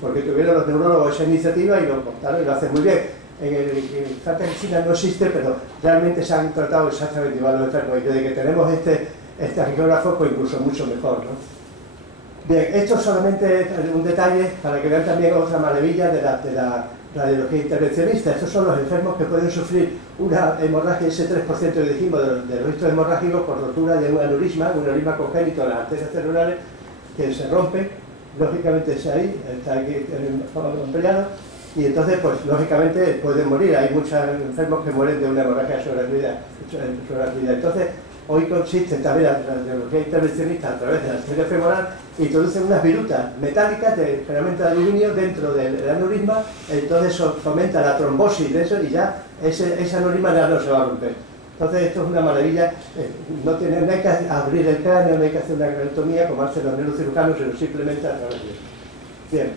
porque tuvieron los neurólogos esa iniciativa y lo contaron y lo hacen muy bien. En cáncer de China no existe, pero realmente se han tratado exactamente igual los enfermos, y desde que tenemos este angiógrafo, pues incluso mucho mejor, ¿no? Bien, esto es solamente un detalle para que vean también otra maravilla de la radiología intervencionista. Estos son los enfermos que pueden sufrir una hemorragia, ese 3% que dijimos de los riscos hemorrágicos por rotura de un aneurisma congénito de las arterias celulares que se rompe, lógicamente está aquí ampliado, y entonces pues lógicamente pueden morir. Hay muchos enfermos que mueren de una hemorragia subaracnoidea. Entonces hoy consiste también la radiología intervencionista a través de la arteria femoral, introducen unas virutas metálicas de pegamento de aluminio dentro del aneurisma, entonces eso fomenta la trombosis de eso y ya ese aneurisma ya no se va a romper. Entonces esto es una maravilla, no hay que abrir el cráneo, no hay que hacer una craniotomía como hacen los neurocirujanos, sino simplemente a través de eso. Bien,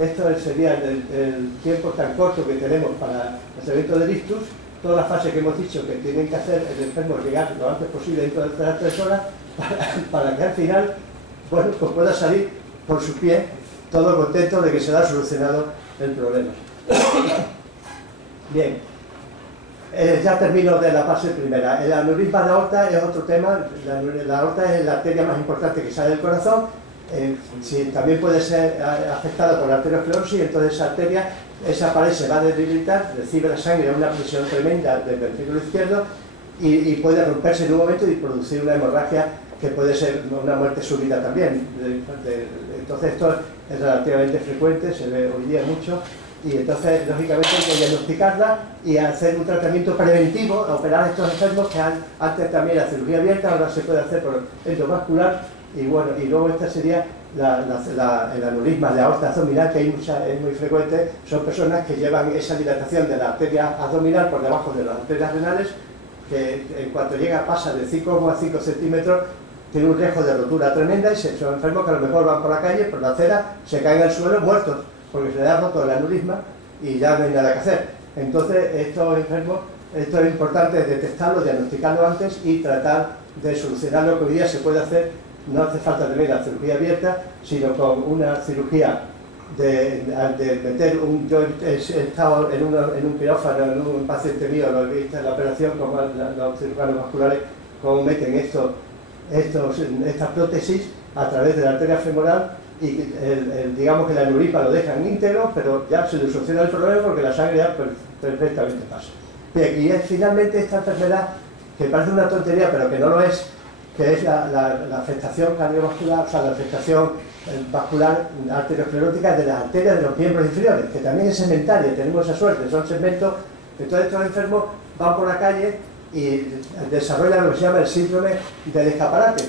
esto sería el tiempo tan corto que tenemos para el tratamiento del ictus. Toda la fase que hemos dicho que tienen que hacer el enfermo llegar lo antes posible dentro de las 3 horas para que al final, bueno, pues pueda salir por sus pies todo contento de que se le ha solucionado el problema. Bien, ya termino de la fase primera. El aneurisma de aorta es otro tema. La aorta es la arteria más importante que sale del corazón. También puede ser afectada por la arteriosclerosis, entonces esa arteria, esa pared se va a debilitar, recibe la sangre a una presión tremenda del ventrículo izquierdo y puede romperse en un momento y producir una hemorragia que puede ser una muerte súbita también. Entonces esto es relativamente frecuente, se ve hoy día mucho, y entonces lógicamente hay que diagnosticarla y hacer un tratamiento preventivo, operar a estos enfermos que antes también la cirugía abierta, ahora se puede hacer por endovascular. Y bueno, y luego esta sería el aneurisma de aorta abdominal, que es muy frecuente. Son personas que llevan esa dilatación de la arteria abdominal por debajo de las arterias renales, que en cuanto pasa de 5,5 centímetros, tiene un riesgo de rotura tremenda, y son enfermos que a lo mejor van por la calle, por la acera, se caen al suelo muertos, porque se le ha roto el aneurisma y ya no hay nada que hacer. Entonces, estos enfermos, esto es importante detectarlo, diagnosticarlo antes y tratar de solucionarlo, que hoy día se puede hacer. No hace falta tener la cirugía abierta, sino con una cirugía de yo he estado en un quirófano, en un paciente mío, lo he visto en la operación, como los cirujanos vasculares, cómo meten estas prótesis a través de la arteria femoral, y digamos que el aneurisma lo dejan íntegro, pero ya se le soluciona el problema porque la sangre ya perfectamente pasa. Bien, y es finalmente esta enfermedad, que parece una tontería, pero que no lo es, que es la afectación cardiovascular, o sea, la afectación vascular arteriosclerótica de las arterias de los miembros inferiores, que también es segmentaria, tenemos esa suerte, son segmentos. Entonces estos enfermos van por la calle y desarrollan lo que se llama el síndrome del escaparate,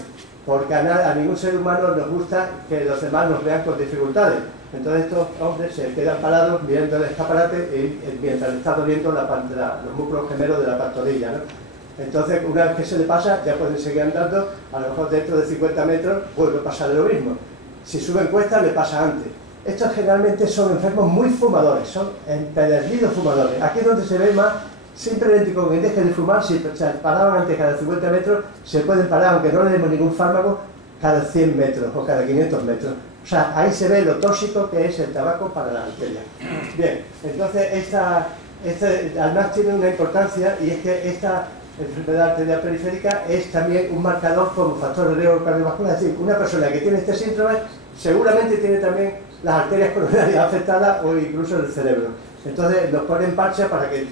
porque a ningún ser humano nos gusta que los demás nos vean con dificultades. Entonces estos hombres se quedan parados mirando el escaparate mientras está doliendo los músculos gemelos de la pantorrilla, ¿no? Entonces, una vez que se le pasa, ya pueden seguir andando, a lo mejor dentro de 50 metros vuelve a pasar lo mismo. Si suben cuestas, le pasa antes. Estos generalmente son enfermos muy fumadores, son empedernidos fumadores. Aquí es donde se ve más, simplemente con que dejen de fumar, si se paraban antes cada 50 metros, se pueden parar, aunque no le demos ningún fármaco, cada 100 metros o cada 500 metros. O sea, ahí se ve lo tóxico que es el tabaco para las arterias. Bien, entonces además tiene una importancia, y es que esta enfermedad arterial periférica es también un marcador como factor de riesgo cardiovascular. Es decir, una persona que tiene este síndrome seguramente tiene también las arterias coronarias afectadas o incluso el cerebro. Entonces nos ponen parche para que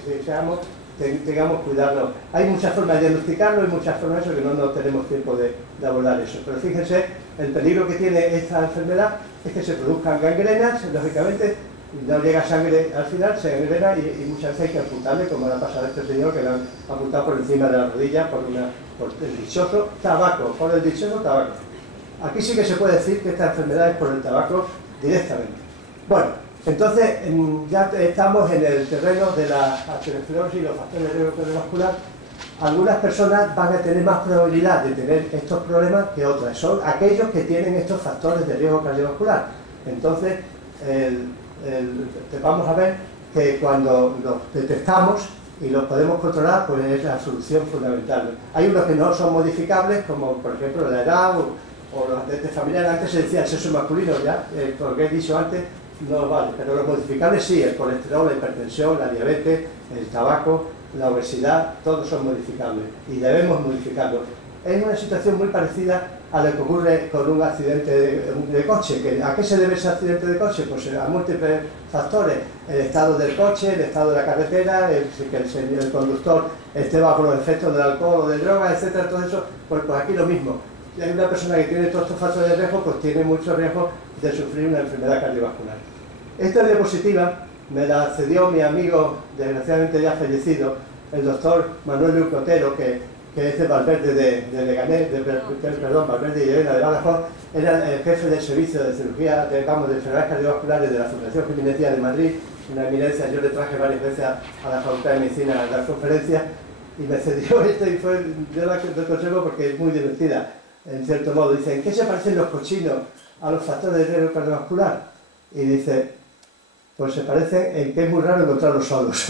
tengamos cuidado. Hay muchas formas de diagnosticarlo y muchas formas de eso, que no tenemos tiempo de abordar eso. Pero fíjense, el peligro que tiene esta enfermedad es que se produzcan gangrenas, lógicamente. No llega sangre al final, se gangrena y muchas veces hay que amputarle, como le ha pasado a este señor, que le han amputado por encima de la rodilla por el dichoso tabaco, Aquí sí que se puede decir que esta enfermedad es por el tabaco directamente. Bueno, entonces ya estamos en el terreno de la arteriosclerosis y los factores de riesgo cardiovascular. Algunas personas van a tener más probabilidad de tener estos problemas que otras. Son aquellos que tienen estos factores de riesgo cardiovascular. Entonces, vamos a ver que cuando los detectamos y los podemos controlar, pues es la solución fundamental. Hay unos que no son modificables, como por ejemplo la edad o los antecedentes familiares. Antes se decía el sexo masculino, ya, porque he dicho antes, no vale, pero los modificables sí, el colesterol, la hipertensión, la diabetes, el tabaco, la obesidad, todos son modificables y debemos modificarlos. Es una situación muy parecida a lo que ocurre con un accidente de coche. ¿A qué se debe ese accidente de coche? Pues a múltiples factores: el estado del coche, el estado de la carretera, que el conductor esté bajo los efectos del alcohol o de drogas, etcétera, todo eso. Pues aquí lo mismo. Si hay una persona que tiene todos estos factores de riesgo, pues tiene mucho riesgo de sufrir una enfermedad cardiovascular. Esta diapositiva me la cedió mi amigo, desgraciadamente ya fallecido, el doctor Manuel Luis Cotero, que es de Valverde de Leganés, Valverde y Llerena de Badajoz. Era el jefe del servicio de cirugía de enfermedades cardiovasculares de la Fundación Jiménez de Madrid, una eminencia. Yo le traje varias veces a la Facultad de Medicina a dar conferencias y me cedió esto, y yo la conservo porque es muy divertida, en cierto modo. Dice: ¿en qué se parecen los cochinos a los factores de riesgo cardiovascular? Y dice: pues se parecen en que es muy raro encontrarlos solos.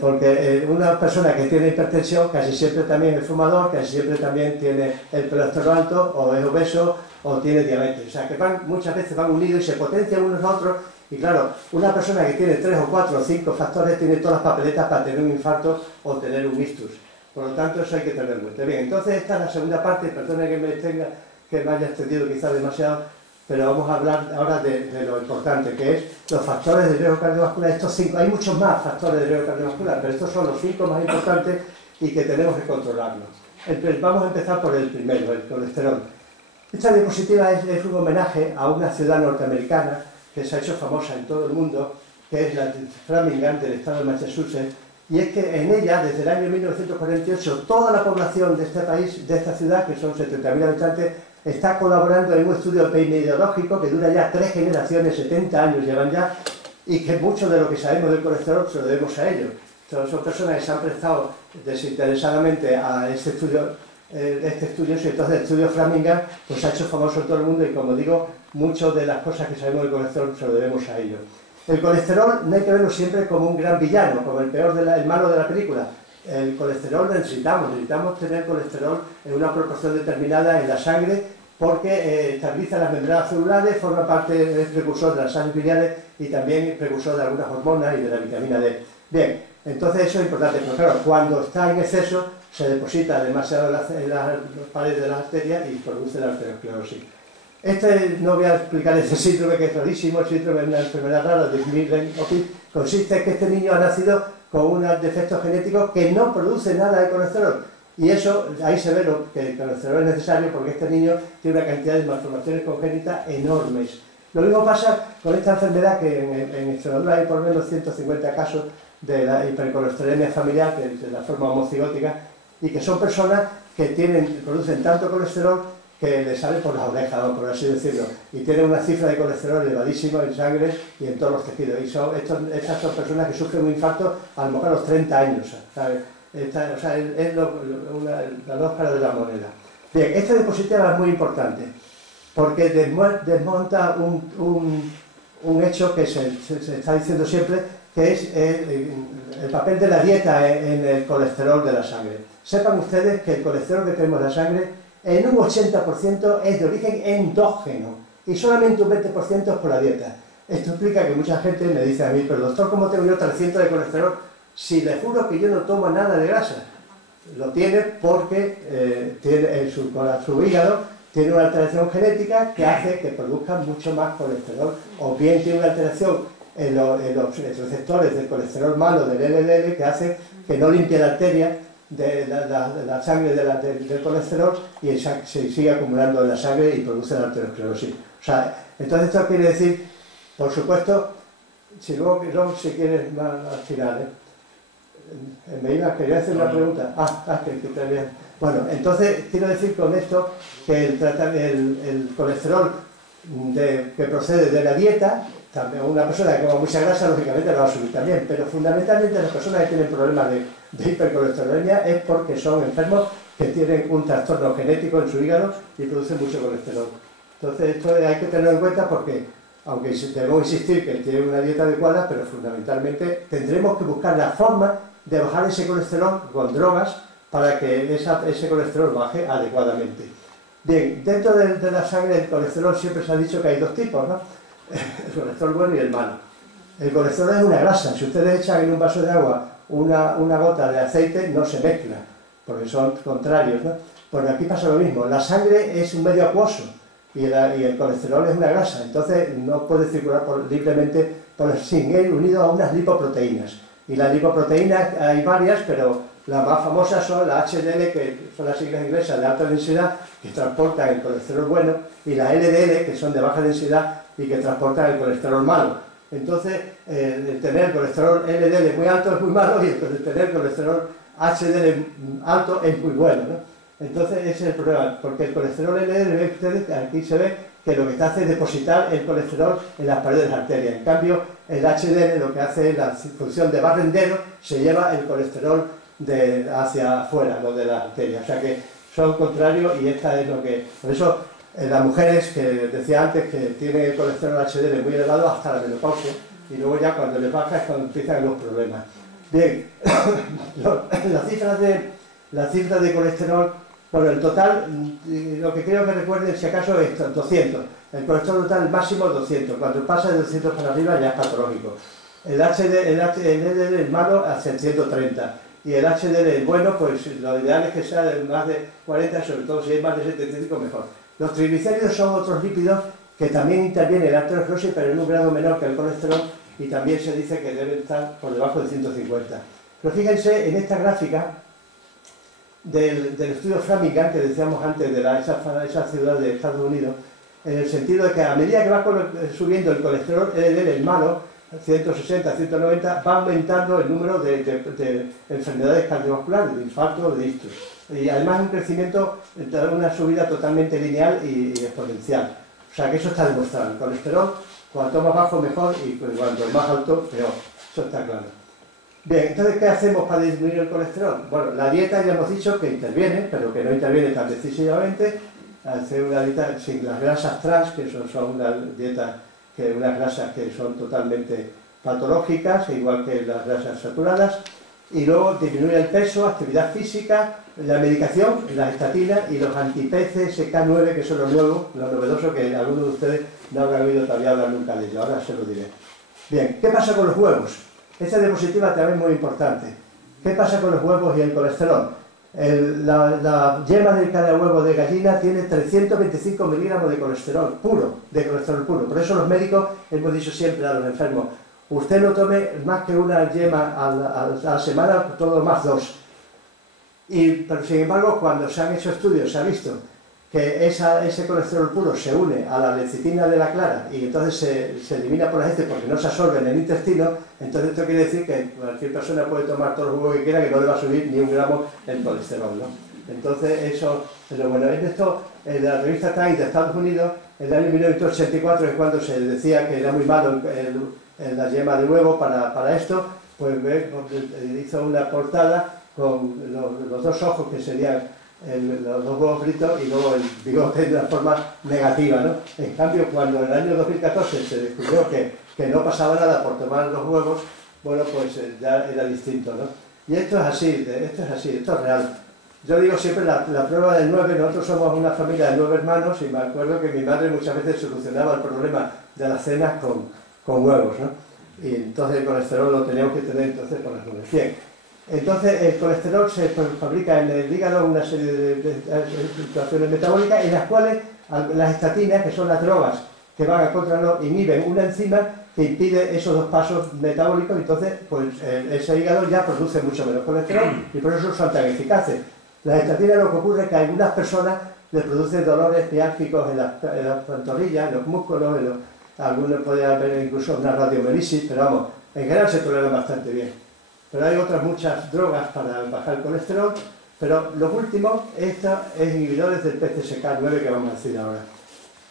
Porque una persona que tiene hipertensión casi siempre también es fumador, casi siempre también tiene el colesterol alto, o es obeso, o tiene diabetes. O sea, que muchas veces van unidos y se potencian unos a otros. Y claro, una persona que tiene 3 o 4 o 5 factores tiene todas las papeletas para tener un infarto o tener un ictus. Por lo tanto, eso hay que tenerlo muy bien. Entonces, esta es la segunda parte. Perdone que me haya extendido quizás demasiado, pero vamos a hablar ahora de lo importante, que es los factores de riesgo cardiovascular. Estos 5, hay muchos más factores de riesgo cardiovascular, pero estos son los 5 más importantes y que tenemos que controlarlos. Vamos a empezar por el primero, el colesterol. Esta diapositiva es un homenaje a una ciudad norteamericana que se ha hecho famosa en todo el mundo, que es la de Framingham, del estado de Massachusetts, y es que en ella, desde el año 1948, toda la población de este país, de esta ciudad, que son 70.000 habitantes, está colaborando en un estudio epidemiológico que dura ya 3 generaciones, 70 años llevan ya, y que mucho de lo que sabemos del colesterol se lo debemos a ellos. Son personas que se han prestado desinteresadamente a este estudio, y entonces el estudio Framingham pues, se ha hecho famoso en todo el mundo, y como digo, muchas de las cosas que sabemos del colesterol se lo debemos a ellos. El colesterol no hay que verlo siempre como un gran villano, como el malo de la película. El colesterol lo necesitamos tener colesterol en una proporción determinada en la sangre, porque estabiliza las membranas celulares, forma parte, es precursor de las sales biliares y también precursor de algunas hormonas y de la vitamina D. Bien, entonces eso es importante, pero claro, cuando está en exceso se deposita demasiado en las paredes de las arterias y produce la arteriosclerosis. No voy a explicar ese síndrome, que es rarísimo. El síndrome es una enfermedad rara de Smith-Lane-Otis. Consiste en que este niño ha nacido con unos defectos genéticos que no producen nada de colesterol. Y eso, ahí se ve que el colesterol es necesario, porque este niño tiene una cantidad de malformaciones congénitas enormes. Lo mismo pasa con esta enfermedad, que en Extremadura hay por lo menos 150 casos de la hipercolesterolemia familiar, que es de la forma homocigótica, y que son personas que producen tanto colesterol que le sale por las orejas, por así decirlo, y tienen una cifra de colesterol elevadísima en sangre y en todos los tejidos. Y estas son personas que sufren un infarto a lo mejor a los 30 años, ¿sabes? Es la dos caras de la moneda. Bien, esta diapositiva es muy importante, porque desmonta un hecho que se está diciendo siempre, que es el papel de la dieta en el colesterol de la sangre. Sepan ustedes que el colesterol que tenemos en la sangre, en un 80% es de origen endógeno y solamente un 20% es por la dieta. Esto explica que mucha gente me dice a mí: pero doctor, ¿cómo tengo yo 300 de colesterol si le juro que yo no tomo nada de grasa? Lo tiene porque tiene su hígado tiene una alteración genética que hace que produzca mucho más colesterol, o bien tiene una alteración en los receptores del colesterol malo, del LDL, que hace que no limpie la arteria de la sangre del colesterol y se sigue acumulando en la sangre y produce la arteriosclerosis. O sea, entonces esto quiere decir, por supuesto, si quieres más al final, quería hacer una pregunta. Que también. Bueno, entonces quiero decir con esto que el colesterol que procede de la dieta, también una persona que coma mucha grasa lógicamente lo va a subir también, pero fundamentalmente las personas que tienen problemas de hipercolesterolemia es porque son enfermos que tienen un trastorno genético en su hígado y producen mucho colesterol. Entonces esto hay que tenerlo en cuenta, porque aunque debemos insistir que tiene una dieta adecuada, pero fundamentalmente tendremos que buscar la forma de bajar ese colesterol con drogas para que ese colesterol baje adecuadamente. Bien, dentro de la sangre el colesterol siempre se ha dicho que hay dos tipos, ¿no? El colesterol bueno y el malo. El colesterol es una grasa. Si ustedes echan en un vaso de agua una gota de aceite, no se mezcla, porque son contrarios, ¿no? Pues aquí pasa lo mismo. La sangre es un medio acuoso y el colesterol es una grasa, entonces no puede circular libremente sin ir unido a unas lipoproteínas. Y las lipoproteínas hay varias, pero las más famosas son la HDL, que son las siglas inglesas de alta densidad, que transportan el colesterol bueno, y la LDL, que son de baja densidad y que transportan el colesterol malo. Entonces, el tener el colesterol LDL muy alto es muy malo y el tener el colesterol HDL alto es muy bueno, ¿no? Entonces, ese es el problema, porque el colesterol LDL, ven ustedes, aquí se ve que lo que hace es depositar el colesterol en las paredes de la arteria. En cambio, el HDL lo que hace es la función de barrendero, se lleva el colesterol hacia afuera, lo de la arteria. O sea que son contrarios y esta es lo que... Por eso, las mujeres, que decía antes, que tienen el colesterol HDL muy elevado hasta la menopausia, y luego ya cuando les baja es cuando empiezan los problemas. Bien, las cifras de colesterol, bueno, el total, lo que creo que recuerden si acaso es 200. El colesterol total máximo 200. Cuando pasa de 200 para arriba ya es patológico. El LDL el malo a 130. Y el HDL bueno, pues lo ideal es que sea de más de 40, sobre todo si hay más de 75 mejor. Los triglicéridos son otros lípidos que también intervienen en la aterosclerosis, pero en un grado menor que el colesterol, y también se dice que deben estar por debajo de 150. Pero fíjense en esta gráfica del estudio Framingham, que decíamos antes, de esa ciudad de Estados Unidos, en el sentido de que a medida que va subiendo el colesterol LDL, el malo, 160, 190, va aumentando el número de enfermedades cardiovasculares, de infarto, de ictus. Y además un crecimiento, una subida totalmente lineal y exponencial. O sea que eso está demostrado. El colesterol, cuanto más bajo mejor, y cuanto más alto, peor. Eso está claro. Bien, entonces, ¿qué hacemos para disminuir el colesterol? Bueno, la dieta ya hemos dicho que interviene, pero que no interviene tan decisivamente. Hacer una dieta sin las grasas trans, que son unas grasas que son totalmente patológicas, igual que las grasas saturadas. Y luego disminuir el peso, actividad física, la medicación, las estatinas y los anti-PCSK9, que son los nuevos, los novedosos, que algunos de ustedes no habrán oído todavía hablar nunca de ellos. Ahora se lo diré. Bien, ¿qué pasa con los huevos? Esta diapositiva también es muy importante. ¿Qué pasa con los huevos y el colesterol? La yema de cada huevo de gallina tiene 325 miligramos de colesterol puro, Por eso los médicos hemos dicho siempre a los enfermos, usted no tome más que una yema a la semana, todo más 2. Pero sin embargo, cuando se han hecho estudios, se ha visto que ese colesterol puro se une a la lecitina de la clara y entonces se elimina por las heces porque no se absorbe en el intestino, entonces esto quiere decir que cualquier persona puede tomar todo el jugo que quiera, que no le va a subir ni un gramo el colesterol, ¿no? Entonces eso es lo bueno. En la revista Time de Estados Unidos, en el año 1984, es cuando se decía que era muy malo la yema de huevo para esto, pues hizo una portada con los dos ojos que serían los dos huevos fritos y luego el bigote de una forma negativa, ¿no? En cambio, cuando en el año 2014 se descubrió que no pasaba nada por tomar los huevos, bueno, pues ya era distinto, ¿no? Y esto es así, esto es real. Yo digo siempre la prueba del 9, nosotros somos una familia de 9 hermanos y me acuerdo que mi madre muchas veces solucionaba el problema de las cenas con huevos, ¿no? Y entonces el colesterol lo teníamos que tener entonces con las nubes. Bien. Entonces, el colesterol se fabrica en el hígado una serie de situaciones metabólicas en las cuales las estatinas, que son las drogas que van a controlarlo, inhiben una enzima que impide esos dos pasos metabólicos, entonces pues ese hígado ya produce mucho menos colesterol y por eso son tan eficaces. Las estatinas, lo que ocurre es que a algunas personas les producen dolores miálgicos en las pantorrillas, en los músculos, algunos pueden haber incluso una radiomielitis, pero vamos, en general se toleran bastante bien. Pero hay otras muchas drogas para bajar el colesterol, pero los últimos, estos inhibidores del PCSK9 que vamos a decir ahora.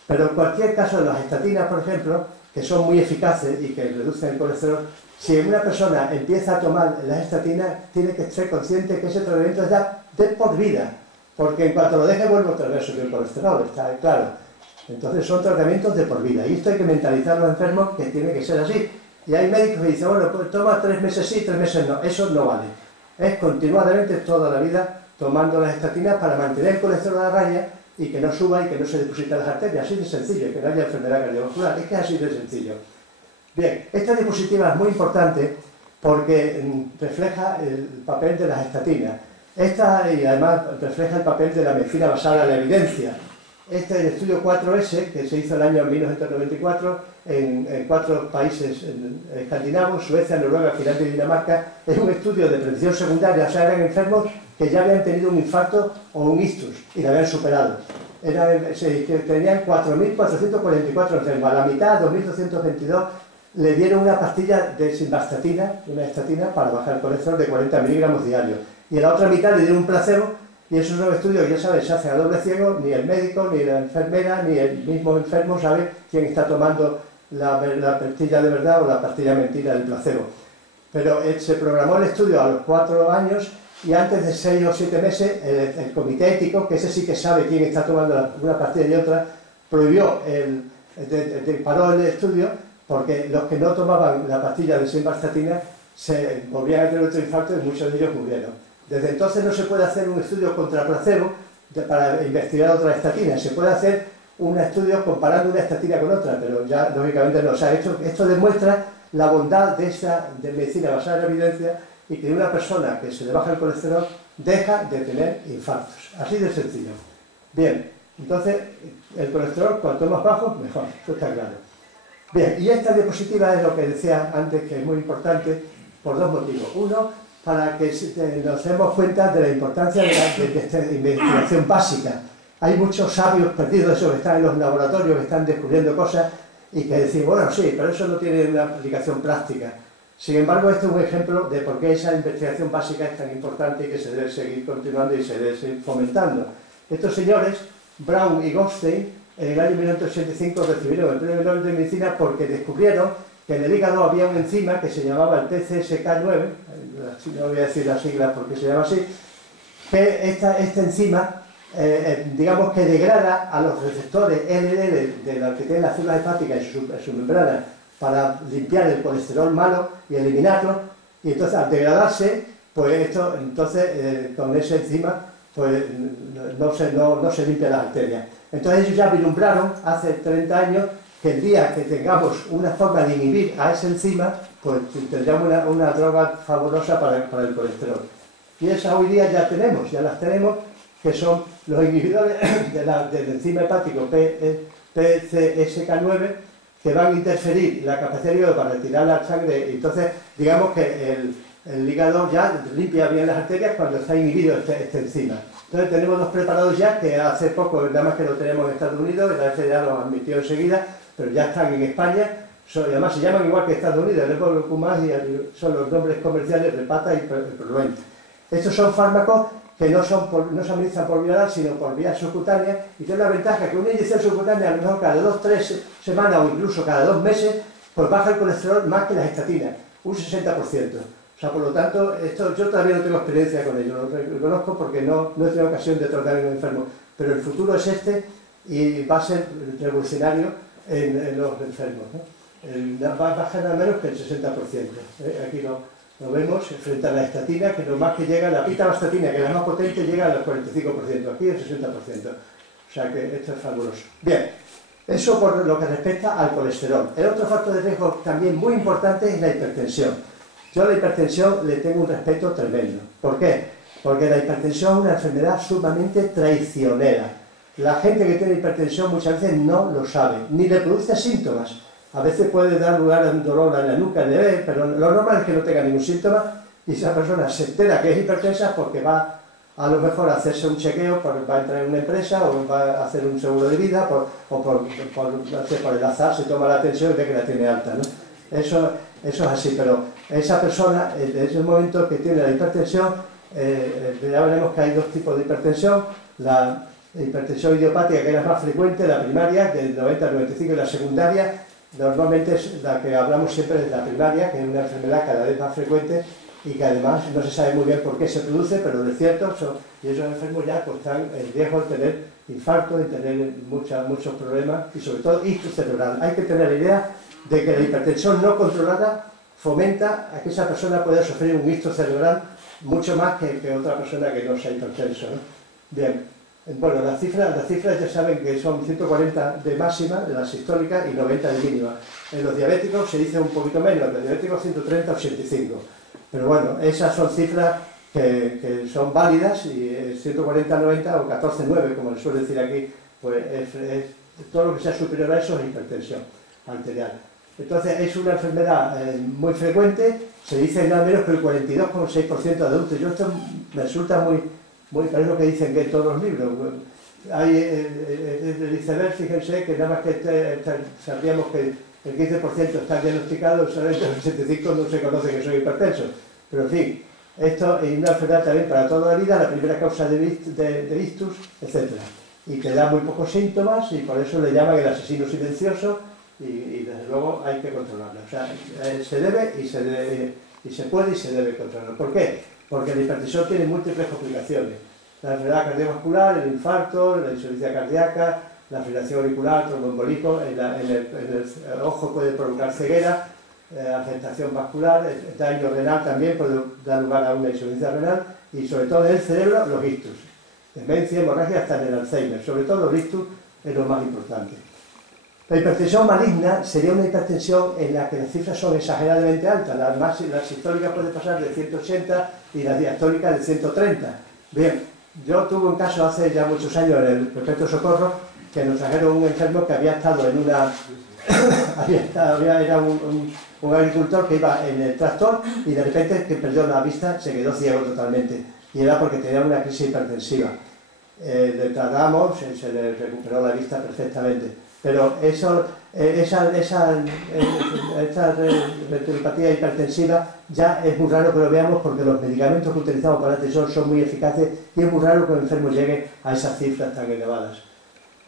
Pero en cualquier caso, las estatinas, por ejemplo, que son muy eficaces y que reducen el colesterol, si una persona empieza a tomar las estatinas, tiene que ser consciente que ese tratamiento es ya de por vida, porque en cuanto lo deje vuelve otra vez a subir el colesterol, está claro. Entonces son tratamientos de por vida, y esto hay que mentalizar a los enfermos que tiene que ser así. Y hay médicos que dicen, bueno, pues toma 3 meses sí, 3 meses no. Eso no vale. Es continuadamente toda la vida tomando las estatinas para mantener el colesterol a raya y que no suba y que no se depositen las arterias, así de sencillo, que no haya enfermedad cardiovascular, es que es así de sencillo. Bien, esta diapositiva es muy importante porque refleja el papel de las estatinas. Y además refleja el papel de la medicina basada en la evidencia. Este es el estudio 4S, que se hizo en el año 1994 en 4 países escandinavos, Suecia, Noruega, Finlandia y Dinamarca. Es un estudio de prevención secundaria, o sea, eran enfermos que ya habían tenido un infarto o un ictus y lo habían superado. Tenían 4.444 enfermos, a la mitad, 2.222, le dieron una pastilla de simvastatina, una estatina, para bajar el colesterol de 40 miligramos diarios. Y a la otra mitad le dieron un placebo, y esos son estudios que ya saben, se hacen a doble ciego, ni el médico, ni la enfermera, ni el mismo enfermo sabe quién está tomando la pastilla de verdad o la pastilla mentira del placebo. Pero se programó el estudio a los 4 años y antes de 6 o 7 meses el comité ético, que ese sí que sabe quién está tomando una pastilla y otra, prohibió, paró el estudio porque los que no tomaban la pastilla de simvastatina se volvían a tener otro infarto y muchos de ellos murieron. Desde entonces no se puede hacer un estudio contra placebo para investigar otra estatina. Se puede hacer un estudio comparando una estatina con otra, pero ya lógicamente no. O sea, esto demuestra la bondad de medicina basada en la evidencia y que una persona que se le baja el colesterol deja de tener infartos. Así de sencillo. Bien, entonces el colesterol cuanto más bajo, mejor. Eso está claro. Bien, y esta diapositiva es lo que decía antes, que es muy importante por 2 motivos. Uno, para que nos demos cuenta de la importancia de esta investigación básica. Hay muchos sabios perdidos, esos que están en los laboratorios, que están descubriendo cosas y que decimos, bueno, sí, pero eso no tiene una aplicación práctica. Sin embargo, este es un ejemplo de por qué esa investigación básica es tan importante y que se debe seguir continuando y se debe seguir fomentando. Estos señores, Brown y Goldstein, en el año 1985 recibieron el Premio Nobel de Medicina porque descubrieron que en el hígado había una enzima que se llamaba el PCSK9, no voy a decir las siglas porque se llama así, que esta enzima, digamos que degrada a los receptores LDL de los que tienen las células hepáticas en su membrana para limpiar el colesterol malo y eliminarlo, y entonces al degradarse, pues con esa enzima pues no se limpian las arterias. Entonces ellos ya vislumbraron hace 30 años que el día que tengamos una forma de inhibir a esa enzima, pues tendríamos una droga fabulosa para el colesterol. Y esa hoy día ya las tenemos, que son los inhibidores del enzima hepático PCSK9, que van a interferir la capacidad del hígado para retirar la sangre. Entonces, digamos que el hígado ya limpia bien las arterias cuando está inhibido esta enzima. Entonces tenemos 2 preparados ya, que hace poco, nada más que lo tenemos en Estados Unidos, la FDA lo admitió enseguida, pero ya están en España, además se llaman igual que Estados Unidos, el Levolocumab, y son los nombres comerciales Repata y Provent. Estos son fármacos que no se administran por vía oral, sino por vía subcutánea, y tiene la ventaja que una inyección subcutánea, a lo mejor cada 2-3 semanas o incluso cada 2 meses, pues baja el colesterol más que las estatinas, un 60%. O sea, por lo tanto, yo todavía no tengo experiencia con ello, lo reconozco porque no he tenido ocasión de tratar a un enfermo, pero el futuro es este y va a ser revolucionario en los enfermos, ¿no? Va a bajar al menos que el 60%. Aquí lo vemos frente a la estatina, que lo más que llega, la pitavastatina, que es la más potente, llega al 45%, aquí el 60%. O sea que esto es fabuloso. Bien, eso por lo que respecta al colesterol. El otro factor de riesgo también muy importante es la hipertensión. Yo a la hipertensión le tengo un respeto tremendo. ¿Por qué? Porque la hipertensión es una enfermedad sumamente traicionera. La gente que tiene hipertensión muchas veces no lo sabe, ni le produce síntomas. A veces puede dar lugar a un dolor en la nuca, pero lo normal es que no tenga ningún síntoma y esa persona se entera que es hipertensa porque va a lo mejor a hacerse un chequeo, va a entrar en una empresa o va a hacer un seguro de vida o por el azar se toma la tensión y ve que la tiene alta, ¿no? Eso es así, pero esa persona, en ese momento que tiene la hipertensión, ya veremos que hay 2 tipos de hipertensión, la hipertensión idiopática, que es la más frecuente, la primaria, del 90 al 95, y la secundaria, normalmente es la que hablamos siempre de la primaria, que es una enfermedad cada vez más frecuente y que además no se sabe muy bien por qué se produce, pero lo cierto, y esos enfermos ya pues, están en riesgo de tener infarto, de tener muchos problemas y sobre todo ictus cerebral. Hay que tener la idea de que la hipertensión no controlada fomenta a que esa persona pueda sufrir un ictus cerebral mucho más que otra persona que no sea hipertenso, ¿no? Bien, Bueno, las cifras ya saben que son 140 de máxima, de la sistólica, y 90 de mínima. En los diabéticos se dice un poquito menos, en los diabéticos 130 o 85. Pero bueno, esas son cifras que son válidas, y 140-90 o 14-9, como les suelo decir aquí, pues todo lo que sea superior a eso es hipertensión arterial. Entonces es una enfermedad muy frecuente, se dice nada menos que el 42,6% de adultos. Yo esto me resulta parece lo que dicen que en todos los libros. Hay el iceberg, fíjense que nada más que sabríamos que el 15% está diagnosticado, solamente el 75% no se conoce que son hipertensos. Pero en fin, esto es una enfermedad también para toda la vida, la primera causa de ictus, etc. Y que da muy pocos síntomas, y por eso le llaman el asesino silencioso, y desde luego hay que controlarlo. O sea, se debe y se puede y se debe controlar. ¿Por qué? Porque la hipertensión tiene múltiples complicaciones. La enfermedad cardiovascular, el infarto, la insuficiencia cardíaca, la fibrilación auricular, tromboembólico, en el ojo puede provocar ceguera, afectación vascular, el daño renal también puede dar lugar a una insuficiencia renal, y sobre todo en el cerebro, los ictus. Demencia, hemorragia, hasta en el Alzheimer. Sobre todo los ictus es lo más importante. La hipertensión maligna sería una hipertensión en la que las cifras son exageradamente altas. La sistólica puede pasar de 180 y la diastólica de 130. Bien, yo tuve un caso hace ya muchos años en el Perpetuo Socorro, que nos trajeron un enfermo que había estado en una... era un agricultor que iba en el tractor y de repente que perdió la vista, se quedó ciego totalmente. Y era porque tenía una crisis hipertensiva. Le tratamos, se le recuperó la vista perfectamente. Pero esa retinopatía hipertensiva ya es muy raro que lo veamos, porque los medicamentos que utilizamos para la tensión son muy eficaces, y es muy raro que el enfermo llegue a esas cifras tan elevadas.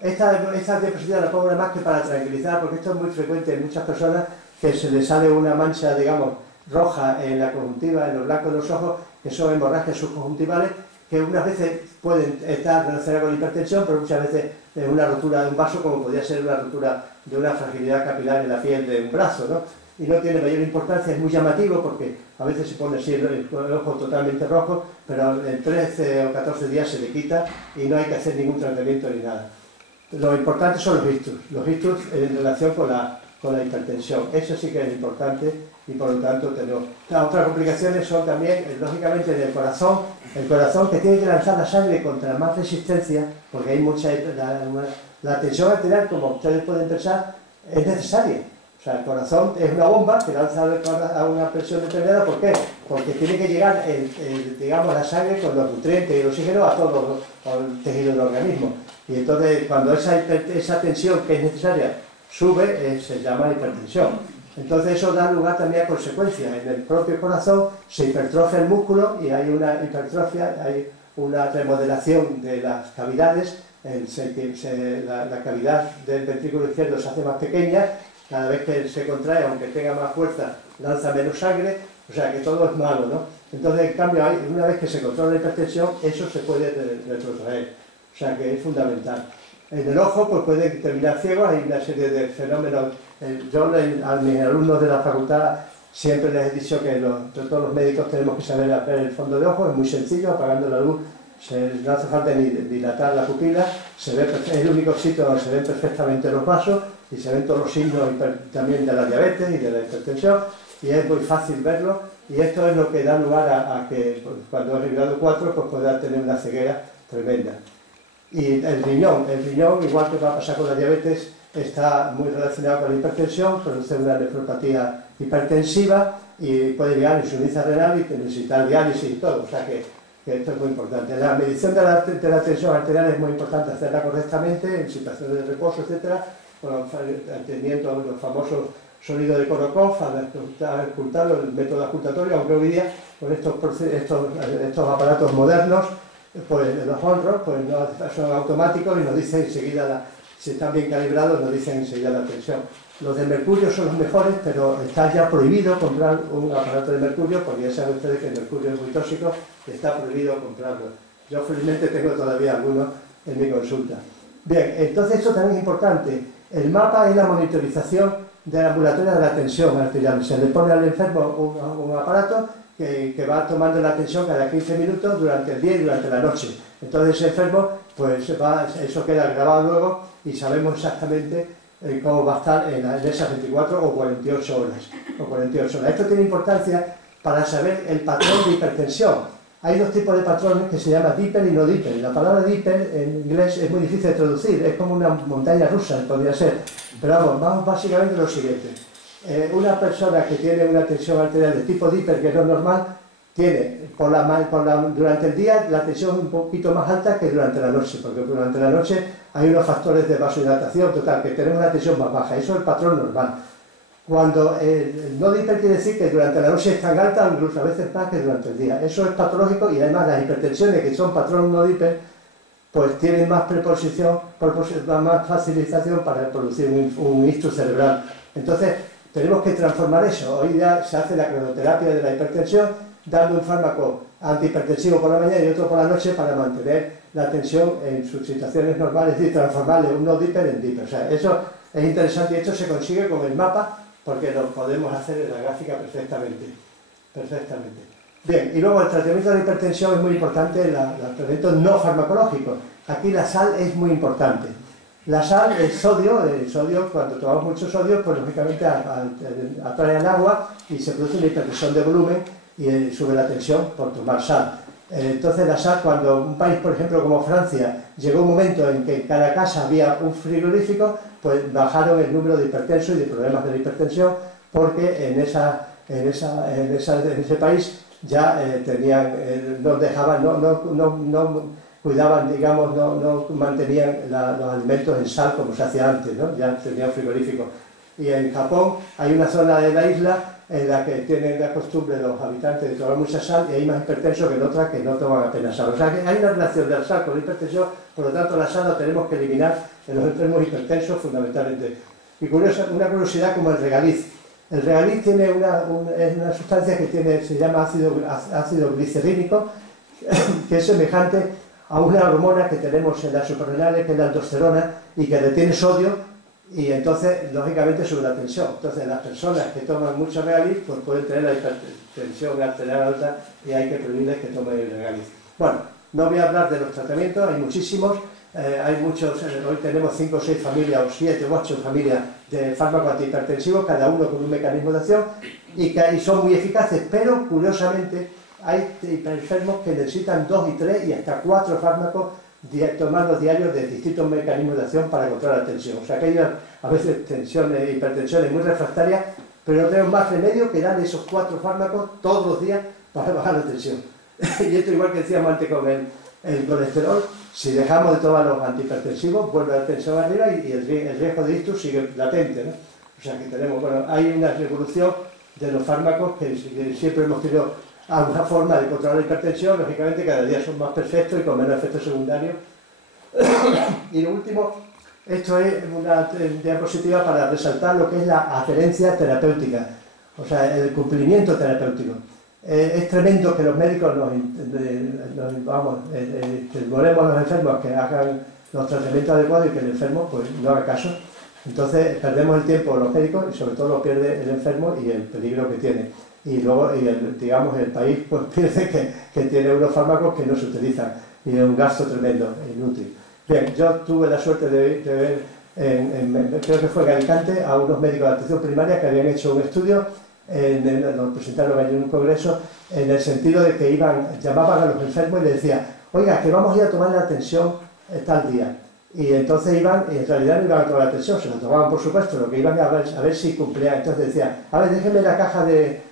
Esta diapositiva la pongo nada más que para tranquilizar, porque esto es muy frecuente en muchas personas, que se les sale una mancha, digamos, roja en la conjuntiva, en los blancos de los ojos, que son hemorragias subconjuntivales, que unas veces pueden estar relacionadas con la hipertensión, pero muchas veces es una rotura de un vaso, como podría ser una rotura de una fragilidad capilar en la piel de un brazo, ¿no? Y no tiene mayor importancia, es muy llamativo, porque a veces se pone así el ojo totalmente rojo, pero en 13 o 14 días se le quita y no hay que hacer ningún tratamiento ni nada. Lo importante son los ictus en relación con la hipertensión. Eso sí que es importante, y por lo tanto tenemos. Las otras complicaciones son también, lógicamente, en el corazón que tiene que lanzar la sangre contra más resistencia, porque hay mucha... La tensión arterial, como ustedes pueden pensar, es necesaria. O sea, el corazón es una bomba que lanza a una presión determinada. ¿Por qué? Porque tiene que llegar, digamos, la sangre con los nutrientes y el oxígeno a todo el tejido del organismo. Y entonces, cuando esa tensión que es necesaria sube, se llama hipertensión. Entonces eso da lugar también a consecuencias. En el propio corazón se hipertrofia el músculo, y hay una hipertrofia, hay una remodelación de las cavidades. La cavidad del ventrículo izquierdo se hace más pequeña, cada vez que se contrae, aunque tenga más fuerza, lanza menos sangre, o sea que todo es malo, ¿no? Entonces, en cambio, una vez que se controla la hipertensión, eso se puede retrotraer, o sea que es fundamental. En el ojo, pues puede terminar ciego, hay una serie de fenómenos. Yo a mis alumnos de la facultad siempre les he dicho que todos los médicos tenemos que saber ver el fondo de ojo, es muy sencillo, apagando la luz, no hace falta ni dilatar la pupila, es el único sitio donde se ven perfectamente los vasos, y se ven todos los signos también de la diabetes y de la hipertensión, y es muy fácil verlo, y esto es lo que da lugar a que cuando es el grado 4 pues pueda tener una ceguera tremenda. Y el riñón, igual que va a pasar con la diabetes, está muy relacionado con la hipertensión, produce una nefropatía hipertensiva y puede llegar a insuficiencia renal y necesitar diálisis y todo, o sea que esto es muy importante. La medición de la tensión arterial es muy importante hacerla correctamente, en situaciones de reposo, etcétera, atendiendo los famosos sonidos de Korokov, el método auscultatorio, aunque hoy día con estos aparatos modernos, pues los honros pues no son automáticos y nos dicen enseguida, si están bien calibrados, nos dicen enseguida la tensión. Los de mercurio son los mejores, pero está ya prohibido comprar un aparato de mercurio, porque ya saben ustedes que el mercurio es muy tóxico y está prohibido comprarlo. Yo felizmente tengo todavía algunos en mi consulta. Bien, entonces esto también es importante. El mapa es la monitorización de la ambulatoria de la tensión arterial. Se le pone al enfermo un aparato que va tomando la tensión cada 15 minutos durante el día y durante la noche. Entonces ese enfermo pues eso queda grabado luego y sabemos exactamente cómo va a estar en esas 24 o 48 horas. Esto tiene importancia para saber el patrón de hipertensión. Hay dos tipos de patrones que se llaman diper y no diper. La palabra diper en inglés es muy difícil de traducir, es como una montaña rusa, podría ser. Pero vamos básicamente a lo siguiente. Una persona que tiene una tensión arterial de tipo diper, que no es normal, tiene durante el día la tensión un poquito más alta que durante la noche, porque durante la noche hay unos factores de vasodilatación, total, que tenemos una tensión más baja. Eso es el patrón normal. Cuando el no diper quiere decir que durante la noche es tan alta, incluso a veces más que durante el día. Eso es patológico y además las hipertensiones que son patrón no diper, pues tienen más más facilitación para producir un ictus cerebral. Entonces, tenemos que transformar eso. Hoy ya se hace la cronoterapia de la hipertensión, dando un fármaco antihipertensivo por la mañana y otro por la noche para mantener la tensión en sus situaciones normales, es decir, transformarle un no diper en diper. O sea, eso es interesante y esto se consigue con el mapa, porque lo podemos hacer en la gráfica perfectamente. Bien, y luego el tratamiento de la hipertensión es muy importante, el tratamiento no farmacológico. Aquí la sal es muy importante. La sal, el sodio, cuando tomamos mucho sodio, pues lógicamente atrae al agua y se produce una hipertensión de volumen y sube la tensión por tomar sal. Entonces la sal, cuando un país, por ejemplo, como Francia, llegó un momento en que en cada casa había un frigorífico, pues bajaron el número de hipertensos y de problemas de la hipertensión, porque en ese país ya no dejaban, no cuidaban, digamos, no mantenían los alimentos en sal como se hacía antes, ¿no? Ya tenían frigorífico. Y en Japón hay una zona de la isla en la que tienen la costumbre los habitantes de tomar mucha sal y hay más hipertensos que en otras que no toman apenas sal. O sea que hay una relación de la sal con la hipertensión, por lo tanto la sal la tenemos que eliminar en los enfermos hipertensos fundamentalmente. Y una curiosidad como el regaliz. El regaliz tiene es una sustancia que se llama ácido glicerínico, que es semejante a una hormona que tenemos en las suprarrenales, que es la aldosterona, y que retiene sodio, y entonces, lógicamente, sube la tensión. Entonces, las personas que toman mucho regaliz, pues pueden tener la hipertensión arterial alta y hay que prohibirles que tomen el regaliz. Bueno, no voy a hablar de los tratamientos, hay muchísimos, hay muchos, hoy tenemos 5 o 6 familias, o 7 o 8 familias de fármacos antihipertensivos, cada uno con un mecanismo de acción, y son muy eficaces, pero, curiosamente, hay enfermos que necesitan 2 y 3 y hasta 4 fármacos tomarlos diarios de distintos mecanismos de acción para controlar la tensión. O sea que hay a veces hipertensiones muy refractarias, pero no tenemos más remedio que dar esos 4 fármacos todos los días para bajar la tensión. Y esto, igual que decíamos antes con el colesterol, si dejamos de tomar los antihipertensivos, vuelve la tensión arriba y el riesgo de ictus sigue latente, ¿no? O sea que hay una revolución de los fármacos que siempre hemos tenido alguna forma de controlar la hipertensión. Lógicamente cada día son más perfectos y con menos efectos secundarios. Y lo último, esto es una diapositiva para resaltar lo que es la adherencia terapéutica, o sea, el cumplimiento terapéutico. Es tremendo que los médicos volvemos a los enfermos que hagan los tratamientos adecuados y que el enfermo pues no haga caso. Entonces perdemos el tiempo los médicos y sobre todo lo pierde el enfermo y el peligro que tiene. Y luego, digamos, el país pues piensa que tiene unos fármacos que no se utilizan y es un gasto tremendo, inútil. Bien, yo tuve la suerte de ver, creo que fue en Alicante, a unos médicos de atención primaria que habían hecho un estudio, lo presentaron en un congreso, en el sentido de que llamaban a los enfermos y les decían, oiga, que vamos a ir a tomar la tensión tal día. Y entonces iban, y en realidad no iban a tomar la tensión, se lo tomaban por supuesto, lo que iban a ver si cumplía. Entonces decían, a ver, déjenme la caja de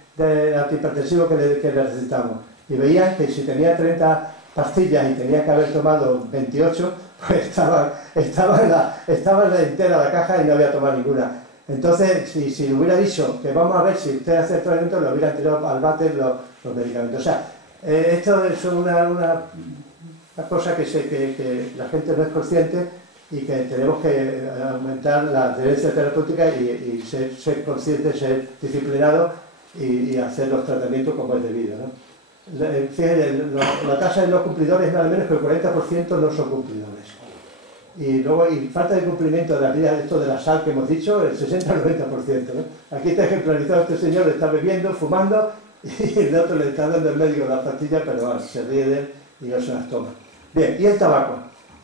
antihipertensivo que le recetamos. Y veían que si tenía 30 pastillas y tenía que haber tomado 28, pues estaba en la entera la caja y no había tomado ninguna. Entonces, si le hubiera dicho que vamos a ver si usted hace el tratamiento, le hubieran tirado al váter los medicamentos. O sea, esto es una cosa que la gente no es consciente y que tenemos que aumentar la adherencia terapéutica y ser conscientes, ser disciplinados y hacer los tratamientos como es debido, ¿no? Fíjense, la tasa de no cumplidores es nada menos que el 40% no son cumplidores. Y luego, falta de cumplimiento de la vida de esto de la sal que hemos dicho, el 60 al 90%, ¿no? Aquí está ejemplarizado este señor, está bebiendo, fumando, y el otro le está dando el médico la pastilla, pero bueno, se ríe de él y no se las toma. Bien, y el tabaco.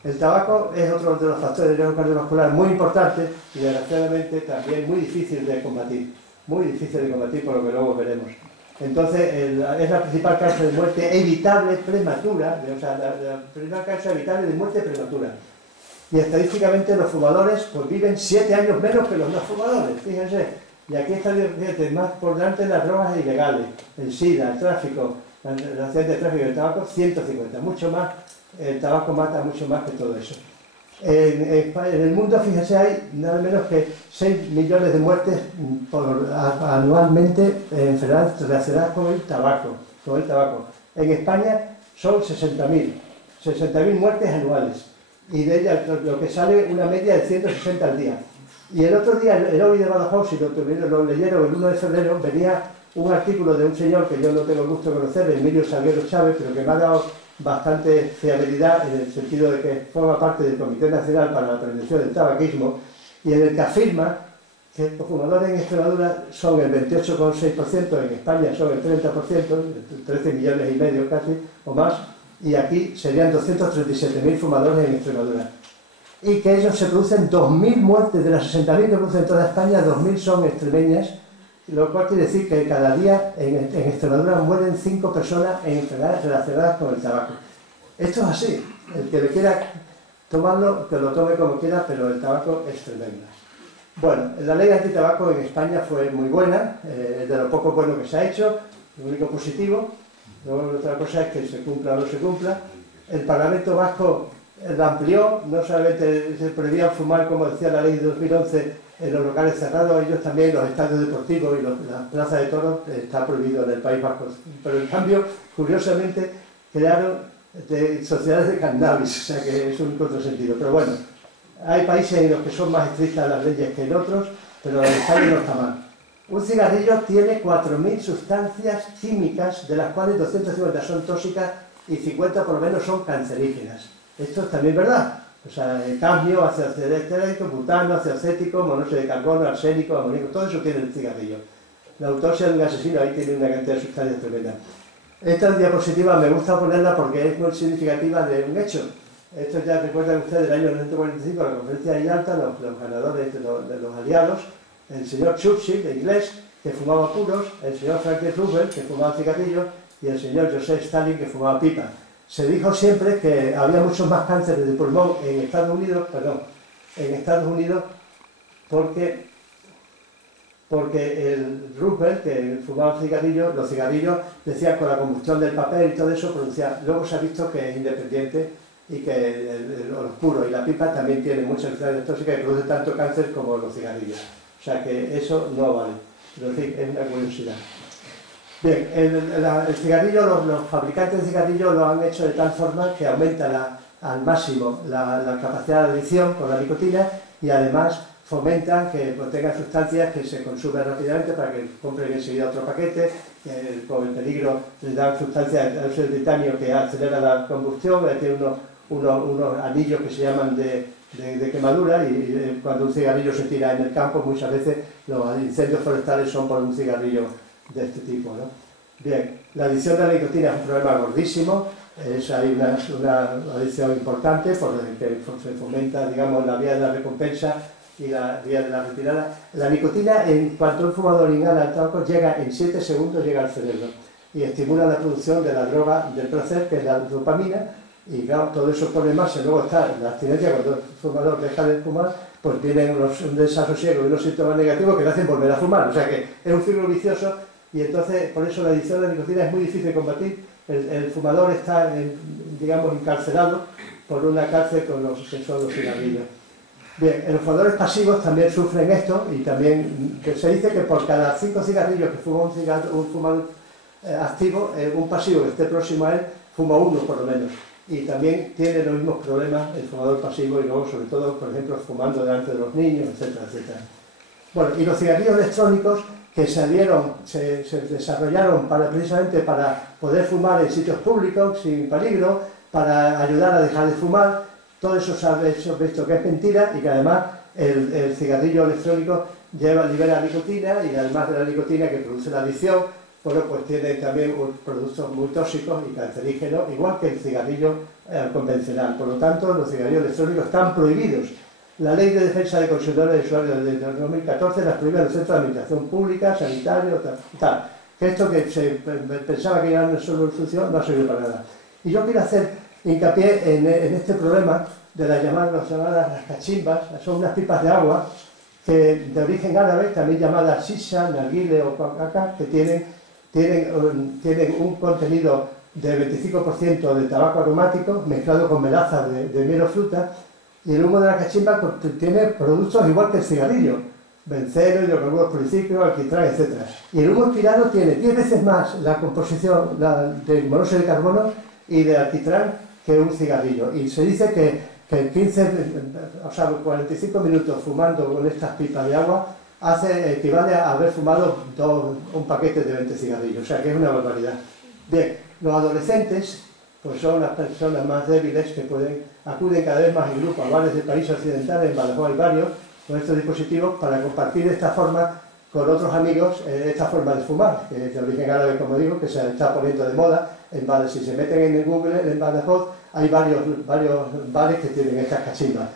El tabaco es otro de los factores de riesgo cardiovascular muy importantes y desgraciadamente también muy difícil de combatir. Muy difícil de combatir, por lo que luego veremos. Entonces, es la principal causa de muerte evitable prematura, o sea, la principal causa evitable de muerte prematura. Y estadísticamente los fumadores pues, viven 7 años menos que los no fumadores, fíjense. Y aquí está más por delante las drogas ilegales, el SIDA, el tráfico, la accidente de tráfico y el tabaco, 150, mucho más. El tabaco mata mucho más que todo eso. En el mundo, fíjense, hay nada menos que 6 millones de muertes anualmente en enfermedades relacionadas con el tabaco. En España son 60.000 muertes anuales. Y de ellas lo que sale una media de 160 al día. Y el otro día, el Hoy de Badajoz, si lo leyeron el 1 de febrero, venía un artículo de un señor que yo no tengo el gusto de conocer, Emilio Salguero Chávez, pero que me ha dado bastante fiabilidad en el sentido de que forma parte del Comité Nacional para la Prevención del Tabaquismo, y en el que afirma que los fumadores en Extremadura son el 28,6%, en España son el 30%, 13 millones y medio casi, o más, y aquí serían 237.000 fumadores en Extremadura. Y que ellos se producen 2.000 muertes, de las 60.000 que producen en toda España, 2.000 son extremeñas, lo cual quiere decir que cada día en Extremadura mueren 5 personas en enfermedades relacionadas con el tabaco. Esto es así, el que le quiera tomarlo, que lo tome como quiera, pero el tabaco es tremendo. Bueno, la ley antitabaco en España fue muy buena, de lo poco bueno que se ha hecho, lo único positivo. Luego otra cosa es que se cumpla o no se cumpla. El Parlamento Vasco la amplió, no solamente se prohibía fumar, como decía la ley de 2011, en los locales cerrados, ellos también, los estadios deportivos y las plazas de toros, está prohibido en el País Vasco. Pero en cambio, curiosamente, crearon sociedades de cannabis, o sea que es un contrasentido. Pero bueno, hay países en los que son más estrictas las leyes que en otros, pero en España no está mal. Un cigarrillo tiene 4.000 sustancias químicas, de las cuales 250 son tóxicas y 50 por lo menos son cancerígenas. Esto es también verdad. O sea, cadmio, ácido acético, butano, ácido acético, monóxido de carbono, arsénico, amoníaco, todo eso tiene el cigarrillo. La autopsia de un asesino ahí tiene una cantidad de sustancias tremenda. Esta diapositiva me gusta ponerla porque es muy significativa de un hecho. Esto ya recuerdan ustedes del año 1945, la conferencia de Yalta, los ganadores de los aliados, el señor Churchill, de inglés, que fumaba puros, el señor Franklin Roosevelt, que fumaba cigarrillos, y el señor Joseph Stalin, que fumaba pipa. Se dijo siempre que había muchos más cánceres de pulmón en Estados Unidos, porque el Roosevelt, que fumaba cigarrillos, los cigarrillos, decía con la combustión del papel y todo eso, producía. Luego se ha visto que es independiente y que los puros y la pipa también tienen muchas sustancias tóxicas que producen tanto cáncer como los cigarrillos. O sea que eso no vale. Pero en fin, es una curiosidad. Bien, el cigarrillo, los fabricantes de cigarrillos lo han hecho de tal forma que aumenta al máximo la capacidad de adicción con la nicotina y además fomentan que contengan sustancias que se consumen rápidamente para que compren enseguida otro paquete, con el peligro de dar sustancias de titanio que acelera la combustión, tiene unos anillos que se llaman de quemadura y cuando un cigarrillo se tira en el campo muchas veces los incendios forestales son por un cigarrillo de este tipo, ¿no? Bien, la adicción de la nicotina es un problema gordísimo, hay una adicción importante porque se fomenta, digamos, la vía de la recompensa y la vía de la retirada. La nicotina, en cuanto un fumador inhala el tabaco, llega en 7 segundos llega al cerebro y estimula la producción de la droga del placer, que es la dopamina, y claro, todo eso pone en marcha. Luego está la abstinencia, cuando el fumador deja de fumar, pues vienen un desasosiego y unos síntomas negativos que le hacen volver a fumar, o sea que es un círculo vicioso. Y entonces, por eso la adicción a la nicotina es muy difícil de combatir. El fumador está, digamos, encarcelado por una cárcel con los que son los cigarrillos. Bien, los fumadores pasivos también sufren esto y también que se dice que por cada 5 cigarrillos que fuma un fumador activo, un pasivo que esté próximo a él, fuma uno por lo menos. Y también tiene los mismos problemas el fumador pasivo y luego, sobre todo, por ejemplo, fumando delante de los niños, etcétera, etcétera. Bueno, y los cigarrillos electrónicos que se desarrollaron precisamente para poder fumar en sitios públicos sin peligro, para ayudar a dejar de fumar, todo eso se ha visto que es mentira y que además el cigarrillo electrónico libera nicotina y además de la nicotina que produce la adicción, bueno, pues tiene también productos muy tóxicos y cancerígenos, igual que el cigarrillo convencional. Por lo tanto, los cigarrillos electrónicos están prohibidos. La Ley de Defensa de Consumidores y Usuarios de 2014 las prohíbe en los centros de administración pública, sanitario, tal. Que esto que se pensaba que era una solución no ha servido para nada. Y yo quiero hacer hincapié en este problema de las llamadas cachimbas. Son unas pipas de agua que, de origen árabe, también llamadas shisha, narguile o caca, que tienen un contenido de 25% de tabaco aromático mezclado con melaza de miel o fruta, y el humo de la cachimba tiene productos igual que el cigarrillo: benceno, hidrocarburos policíclicos, alquitrán, etc. Y el humo expirado tiene 10 veces más la composición de monóxido de carbono y de alquitrán que un cigarrillo. Y se dice que 45 minutos fumando con estas pipas de agua equivale a haber fumado un paquete de 20 cigarrillos. O sea que es una barbaridad. Bien, los adolescentes pues son las personas más débiles que acuden cada vez más en grupo a bares del país occidental. En Badajoz hay varios con estos dispositivos para compartir de esta forma con otros amigos esta forma de fumar, que es de origen árabe, como digo, que se está poniendo de moda. Si se meten en el Google, en Badajoz, hay varios bares que tienen estas cachimbas.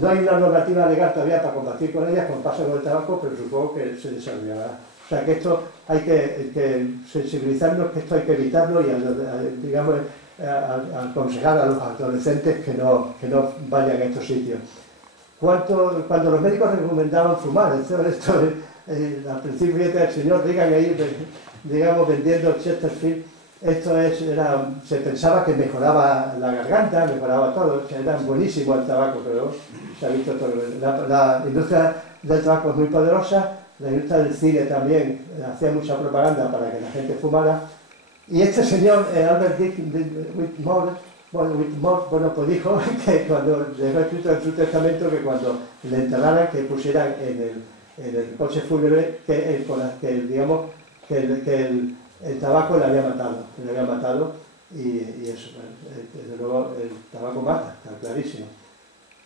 No hay una normativa legal todavía para combatir con ellas, como pasa con el tabaco, pero supongo que se desarrollará. O sea que esto hay que sensibilizarnos, que esto hay que evitarlo y digamos, aconsejar a los adolescentes que no vayan a estos sitios. Cuando los médicos recomendaban fumar, al principio el señor Reagan ahí, digamos, vendiendo Chesterfield, se pensaba que mejoraba la garganta, mejoraba todo, era buenísimo el tabaco, pero se ha visto todo. La industria del tabaco es muy poderosa, la industria del cine también hacía mucha propaganda para que la gente fumara. Y este señor, Albert Whitmore, pues dijo que cuando dejó escrito en su testamento que cuando le enterraran, que pusieran en el coche fúnebre que el tabaco le había matado, y eso, desde luego el tabaco mata, está clarísimo.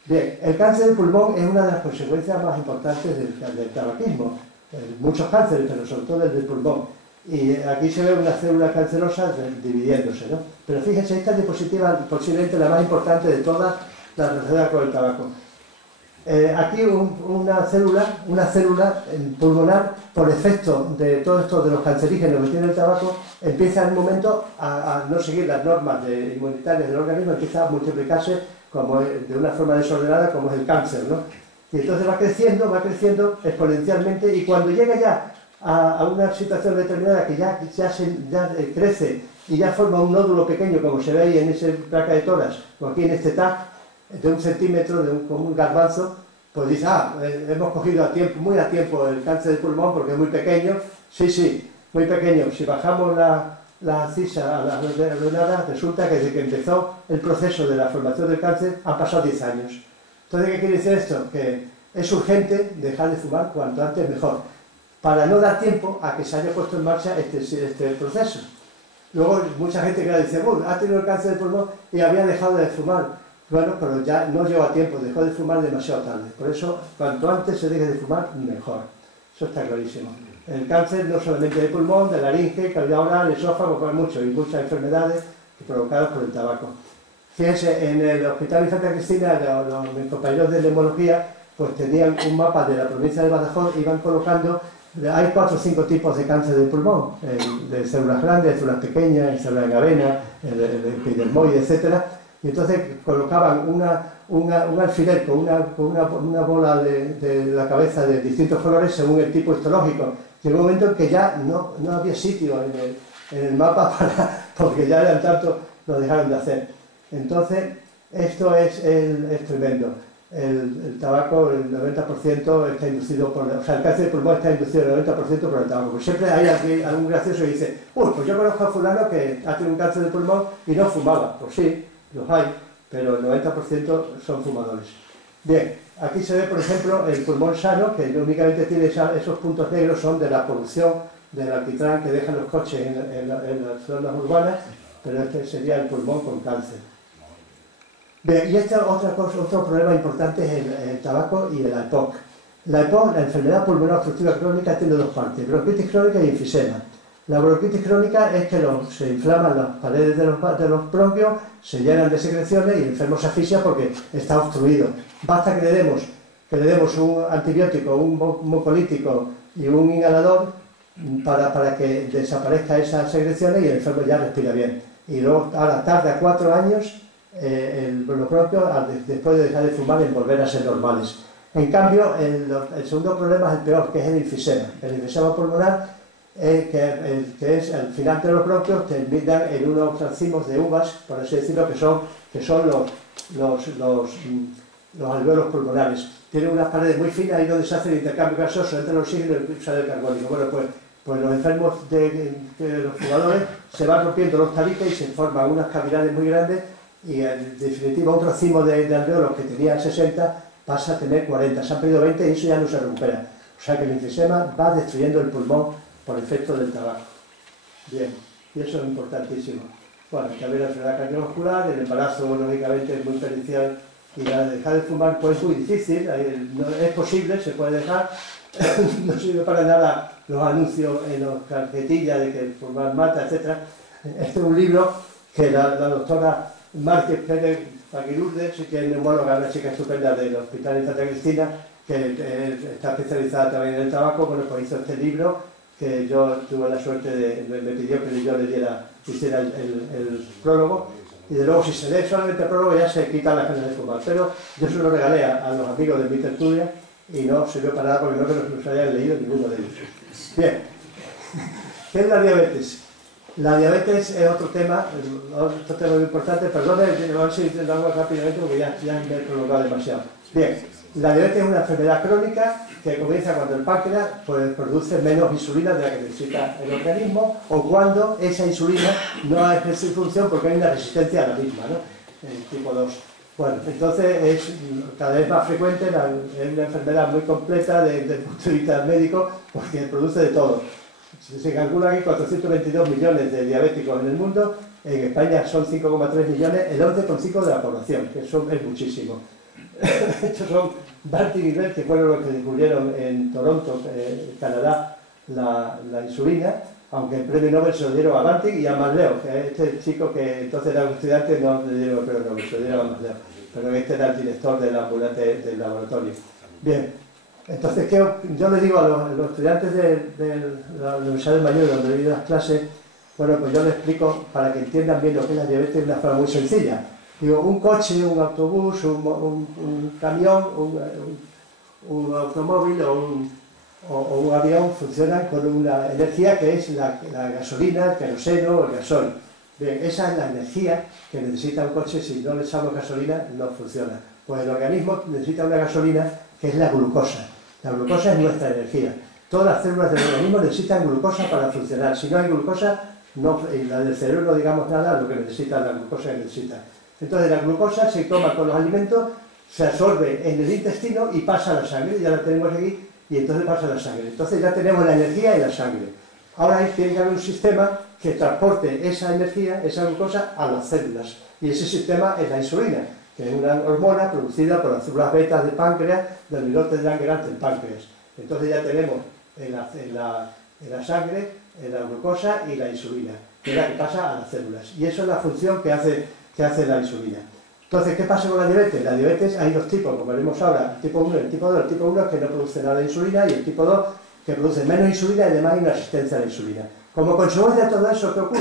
Bien, el cáncer del pulmón es una de las consecuencias más importantes del tabaquismo. Muchos cánceres, pero sobre todo el del pulmón. Y aquí se ve una célula cancerosa dividiéndose, ¿no? Pero fíjense, esta diapositiva posiblemente la más importante de todas las relacionadas con el tabaco. Aquí una célula pulmonar, por efecto de todo esto de los cancerígenos que tiene el tabaco, empieza en un momento a no seguir las normas inmunitarias del organismo, empieza a multiplicarse de una forma desordenada, como es el cáncer, ¿no? Y entonces va creciendo exponencialmente, y cuando llega ya a una situación determinada que ya crece y ya forma un nódulo pequeño, como se ve ahí en esa placa de tórax, o aquí en este TAC, de 1 centímetro, como un garbanzo, pues dice, hemos cogido muy a tiempo el cáncer del pulmón porque es muy pequeño. Sí, muy pequeño. Si bajamos la cisa a la lunada, resulta que desde que empezó el proceso de la formación del cáncer han pasado 10 años. Entonces, ¿qué quiere decir esto? Que es urgente dejar de fumar cuanto antes mejor, para no dar tiempo a que se haya puesto en marcha este proceso. Luego, mucha gente que dice, ha tenido el cáncer del pulmón y había dejado de fumar. Bueno, pero ya no llegó a tiempo, dejó de fumar demasiado tarde. Por eso, cuanto antes se deje de fumar, mejor. Eso está clarísimo. El cáncer no solamente de pulmón, de laringe, cavidad oral, esófago, pues mucho, y muchas enfermedades provocadas por el tabaco. Fíjense, en el Hospital Infanta Cristina, mis compañeros de neumología, pues tenían un mapa de la provincia de Badajoz, iban colocando, hay 4 o 5 tipos de cáncer de pulmón, de células grandes, de células pequeñas, células de avena, el epidermoide, etc. Y entonces colocaban un alfiler con una bola de la cabeza de distintos colores según el tipo histológico. Llegó un momento en que ya no había sitio en el mapa porque ya eran tantos, lo dejaron de hacer. Entonces, esto es tremendo. El tabaco, el 90% está inducido el cáncer de pulmón está inducido el 90% por el tabaco. Pues siempre hay algún gracioso que dice, pues yo conozco a fulano que ha tenido un cáncer de pulmón y no fumaba. Pues sí, los hay, pero el 90% son fumadores. Bien, aquí se ve, por ejemplo, el pulmón sano, que únicamente tiene esos puntos negros, son de la polución del alquitrán que dejan los coches en las zonas urbanas, pero este sería el pulmón con cáncer. Bien, y otro problema importante es el tabaco y el EPOC. La EPOC, la enfermedad pulmonar obstructiva crónica, tiene 2 partes, bronquitis crónica y enfisema. La bronquitis crónica es que se inflaman las paredes de los bronquios, se llenan de secreciones y el enfermo se asfixia porque está obstruido. Basta que le demos un antibiótico, un mucolítico y un inhalador para que desaparezca esas secreciones y el enfermo ya respira bien. Y luego ahora tarda 4 años los bronquios, después de dejar de fumar, en volver a ser normales. En cambio, el segundo problema es el peor, que es el enfisema. El enfisema pulmonar, que es al final de los bronquios, terminan en unos racimos de uvas, por así decirlo, que son los alvéolos pulmonares. Tienen unas paredes muy finas ahí donde se hace el intercambio gaseoso entre el oxígeno y el sale carbónico. Bueno, pues los enfermos de los fumadores se van rompiendo los tabiques y se forman unas cavidades muy grandes y en definitiva un racimo de alvéolos que tenía 60 pasa a tener 40, se han perdido 20 y eso ya no se recupera. O sea que el enfisema va destruyendo el pulmón por efecto del tabaco. Bien, y eso es importantísimo. Bueno, también la enfermedad cardiovascular, el embarazo lógicamente es muy perjudicial y dejar de fumar pues es muy difícil, no, es posible, se puede dejar, no sirve para nada los anuncios en las carretillas de que el fumar mata, etc. Este es un libro que la doctora Márquez Pérez Aguilurde, que es neumóloga, una chica estupenda del Hospital de Santa Cristina, que está especializada también en el tabaco, bueno, pues hizo este libro que yo tuve la suerte me pidió que yo hiciera el prólogo, y de luego si se lee solamente el prólogo ya se quitan las ganas de fumar, pero yo se lo regalé a los amigos de mi tertulia y no sirvió para nada porque no que los hayan leído ninguno de ellos. Bien, ¿qué es la diabetes? La diabetes es otro tema muy importante, perdón, a ver si lo hago rápidamente porque ya me he prolongado demasiado. Bien, la diabetes es una enfermedad crónica que comienza cuando el páncreas produce menos insulina de la que necesita el organismo o cuando esa insulina no ejerce función porque hay una resistencia a la misma, ¿no? El tipo 2. Bueno, entonces es cada vez más frecuente, es una enfermedad muy completa desde el punto de vista médico porque produce de todo. Se calcula que hay 422 millones de diabéticos en el mundo, en España son 5,3 millones, el 11,5% de la población, que eso es muchísimo. Estos son Banting y Bell, que fueron los que descubrieron en Toronto, Canadá, la insulina, aunque el premio Nobel se lo dieron a Banting y a Masleo, que es este chico que entonces era un estudiante, no le dieron el premio Nobel, se lo dieron a Masleo, pero este era el director del ambulante del laboratorio. Bien, entonces yo le digo a los estudiantes de la Universidad de Mayor, donde he ido a las clases, bueno, pues yo les explico para que entiendan bien lo que es la diabetes de una forma muy sencilla. Digo, un coche, un autobús, un camión, un automóvil o un avión funcionan con una energía que es la gasolina, el queroseno o el gasoil. Bien, esa es la energía que necesita un coche. Si no le echamos gasolina no funciona. Pues el organismo necesita una gasolina que es la glucosa. La glucosa es nuestra energía. Todas las células del organismo necesitan glucosa para funcionar. Si no hay glucosa, la del cerebro no digamos nada, lo que necesita la glucosa que necesita. Entonces la glucosa se toma con los alimentos, se absorbe en el intestino y pasa a la sangre, ya la tenemos aquí, y entonces pasa a la sangre. Entonces ya tenemos la energía en la sangre. Ahora tiene que haber un sistema que transporte esa energía, esa glucosa, a las células. Y ese sistema es la insulina, que es una hormona producida por las células betas del páncreas, del bigote de Langerhans del páncreas. Entonces ya tenemos en la sangre la glucosa y la insulina, que es la que pasa a las células. Y eso es la función que hace la insulina. Entonces, ¿qué pasa con la diabetes? La diabetes hay dos tipos, como veremos ahora, el tipo 1 y el tipo 2. El tipo 1 es que no produce nada de insulina y el tipo 2 que produce menos insulina y además hay una resistencia a la insulina. Como consecuencia de todo eso, ¿qué ocurre?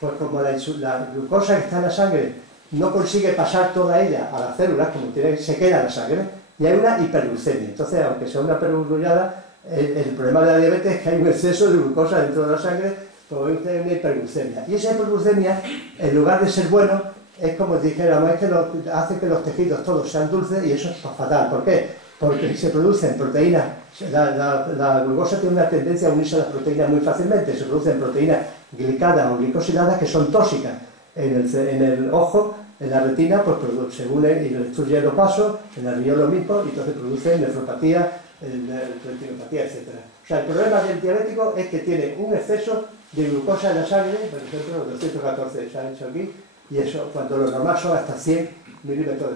Pues como la glucosa que está en la sangre no consigue pasar toda ella a las células, como se queda en la sangre, y hay una hiperglucemia. Entonces, aunque sea una hiperglucemiada, el problema de la diabetes es que hay un exceso de glucosa dentro de la sangre, produce una hiperglucemia. Y esa hiperglucemia, en lugar de ser bueno, es como dijéramos, es que hace que los tejidos todos sean dulces y eso es fatal. ¿Por qué? Porque se producen proteínas, la glucosa tiene una tendencia a unirse a las proteínas muy fácilmente, se producen proteínas glicadas o glicosiladas que son tóxicas en el ojo, en la retina, pues se unen y destruyen los vasos, en el riñón lo mismo, y entonces producen nefropatía, retinopatía, etc. O sea, el problema del diabético es que tiene un exceso de glucosa en la sangre, por ejemplo, 214 se ha hecho aquí, y eso cuando lo normal son hasta 100 milímetros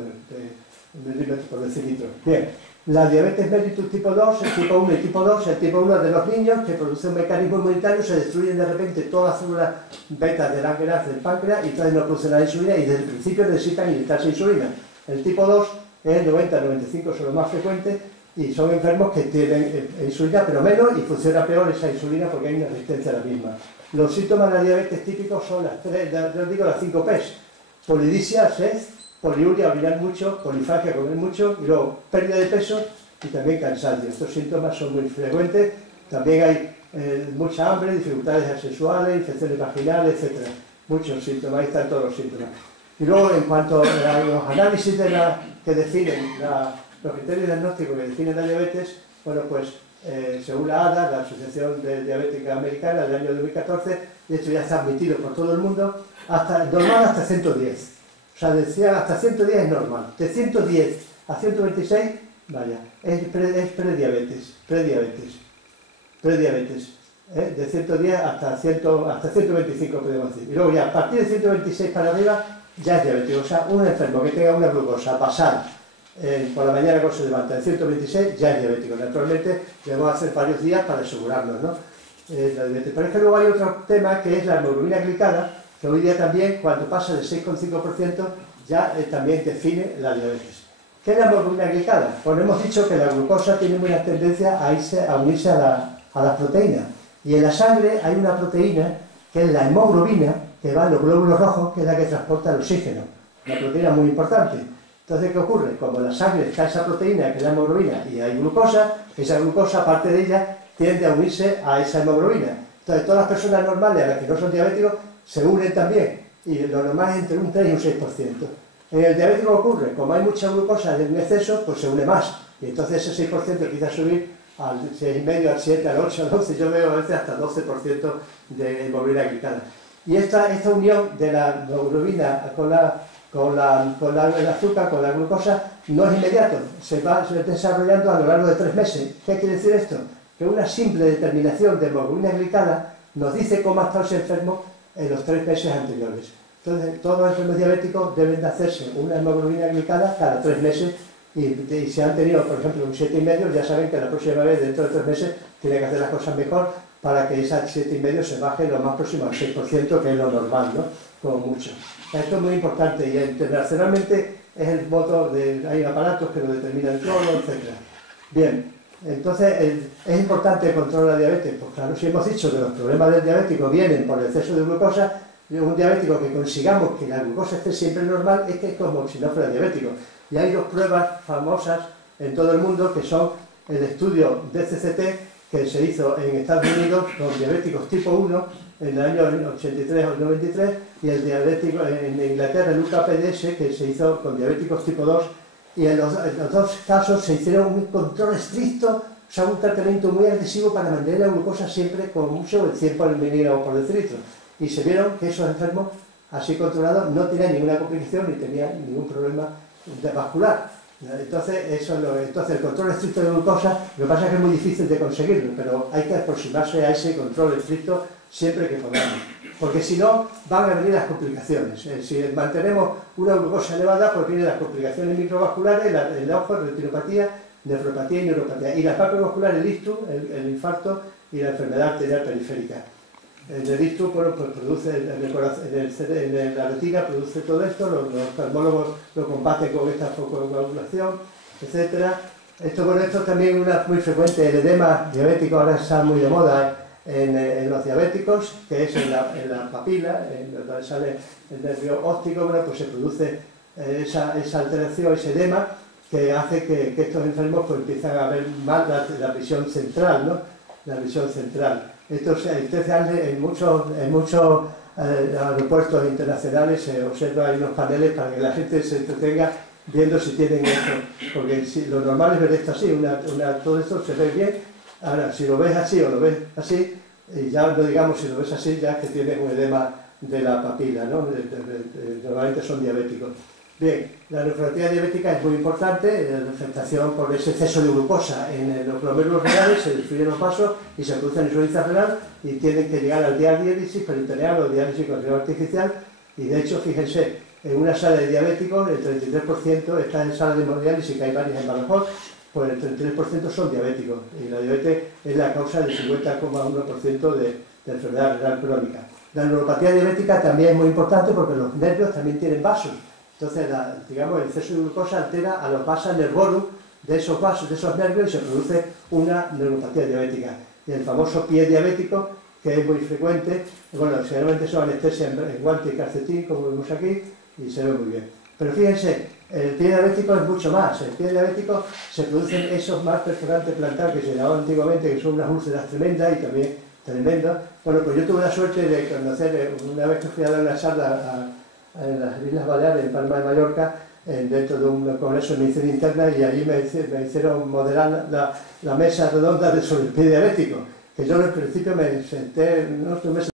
por decilitro. Bien, La diabetes mellitus tipo 2, el tipo 1 y tipo 2, el tipo 1 de los niños que produce un mecanismo inmunitario, se destruyen de repente todas las células beta del páncreas y entonces no producen la insulina y desde el principio necesitan inyectarse insulina. El tipo 2 es el 90-95, son los más frecuentes y son enfermos que tienen insulina pero menos y funciona peor esa insulina porque hay una resistencia a la misma. Los síntomas de la diabetes típicos son las 5 P's: polidipsia, sed, poliuria, orinar mucho, polifagia, comer mucho, y luego pérdida de peso y también cansancio. Estos síntomas son muy frecuentes. También hay mucha hambre, dificultades sexuales, infecciones vaginales, etc. Muchos síntomas, ahí están todos los síntomas. Y luego, en cuanto a los análisis que definen los criterios diagnósticos que definen la diabetes, bueno, pues según la ADA, la Asociación de Diabética Americana, del año 2014, de hecho ya está admitido por todo el mundo, normal hasta 110. O sea, decía hasta 110 es normal. De 110 a 126, vaya, es prediabetes. De 110 hasta 125 podemos decir. Y luego ya, a partir de 126 para arriba, ya es diabético. O sea, un enfermo que tenga una glucosa basal por la mañana cuando se levanta en 126, ya es diabético. Naturalmente, debemos hacer varios días para asegurarnos, ¿no? Pero es que luego hay otro tema que es la hemoglobina glicada, que hoy día también, cuando pasa del 6,5%, ya también define la diabetes. ¿Qué es la hemoglobina glicada? Pues hemos dicho que la glucosa tiene una tendencia a unirse a las proteínas. Y en la sangre hay una proteína, que es la hemoglobina, que va en los glóbulos rojos, que es la que transporta el oxígeno. Una proteína muy importante. Entonces, ¿qué ocurre? Como en la sangre está esa proteína, que es la hemoglobina, y hay glucosa, esa glucosa, aparte de ella, tiende a unirse a esa hemoglobina. Entonces, todas las personas normales, a las que no son diabéticos, se unen también, y lo normal es entre un 3 y un 6%. En el diabético ocurre, como hay mucha glucosa en exceso, pues se une más, y entonces ese 6% empieza a subir al 6,5, al 7, al 8, al 12, yo veo a veces hasta 12% de hemoglobina glicada. Y esta unión de la hemoglobina con el azúcar, con la glucosa, no es inmediato, se va desarrollando a lo largo de 3 meses. ¿Qué quiere decir esto? Que una simple determinación de hemoglobina glicada nos dice cómo ha estado ese enfermo en los 3 meses anteriores. Entonces, todos los enfermos diabéticos deben de hacerse una hemoglobina glicada cada 3 meses y si han tenido, por ejemplo, un 7,5, ya saben que la próxima vez, dentro de 3 meses, tienen que hacer las cosas mejor para que esa 7,5 se baje lo más próximo al 6%, que es lo normal, ¿no? Como mucho. Esto es muy importante y internacionalmente es el modo hay aparatos que lo determinan todo, etc. Bien, entonces es importante el control de la diabetes. Pues claro, si hemos dicho que los problemas del diabético vienen por el exceso de glucosa, un diabético que consigamos que la glucosa esté siempre normal es que es como si no fuera diabético. Y hay 2 pruebas famosas en todo el mundo que son el estudio DCCT que se hizo en Estados Unidos con diabéticos tipo 1 en el año 83 o 93 y el diabético en Inglaterra, el UKPDS, que se hizo con diabéticos tipo 2 y en los 2 casos se hicieron un control estricto, o sea, un tratamiento muy agresivo para mantener la glucosa siempre con mucho el 100 miligramos por decilitro. Y se vieron que esos enfermos, así controlados, no tenían ninguna complicación ni tenían ningún problema vascular. Entonces, entonces, el control estricto de glucosa, lo que pasa es que es muy difícil de conseguirlo, pero hay que aproximarse a ese control estricto siempre que podamos. Porque si no, van a venir las complicaciones. Si mantenemos una glucosa elevada, pues vienen las complicaciones microvasculares, el ojo, retinopatía, nefropatía y neuropatía. Y las macrovasculares, el ictus, el infarto y la enfermedad arterial periférica. El ictus, bueno, pues produce en la retina produce todo esto, los oftalmólogos lo combaten con esta fococoagulación, etc. Esto también es muy frecuente, el edema diabético ahora está muy de moda en los diabéticos, que es en la papila, donde sale el nervio óptico, bueno, pues se produce esa alteración, ese edema, que hace que estos enfermos pues, empiezan a ver mal la visión central, ¿no? La visión central. En muchos aeropuertos internacionales se observan unos paneles para que la gente se entretenga viendo si tienen esto, porque lo normal es ver esto así, todo esto se ve bien. Ahora, si lo ves así o lo ves así, y ya no digamos si lo ves así, ya es que tienes un edema de la papila, ¿no? Normalmente son diabéticos. Bien, la nefropatía diabética es muy importante, la afectación por ese exceso de glucosa en los glomérulos renales, se destruyen los vasos y se produce insuficiencia renal y tienen que llegar al diálisis peritoneal o diálisis con riego artificial y de hecho, fíjense, en una sala de diabéticos el 33% está en sala de hemodiálisis, que hay varias en Badajoz, pues el 33% son diabéticos, y la diabetes es la causa del 50,1% de enfermedad renal crónica. La neuropatía diabética también es muy importante porque los nervios también tienen vasos. Entonces, digamos, el exceso de glucosa altera a los vasos nervorum de esos vasos, de esos nervios, y se produce una neuropatía diabética. Y el famoso pie diabético, que es muy frecuente, bueno, generalmente son anestesia en guante y calcetín, como vemos aquí, y se ve muy bien. Pero fíjense, el pie diabético es mucho más. El pie diabético se producen esos más perforantes plantar que se llamaban antiguamente, que son unas úlceras tremendas y también tremendas. Bueno, pues yo tuve la suerte de conocer, una vez que fui a dar una charla en las Islas Baleares, en Palma de Mallorca, dentro de un congreso de medicina interna, y allí me hicieron modelar la mesa redonda sobre el pie diabético, que yo en el principio me senté, no me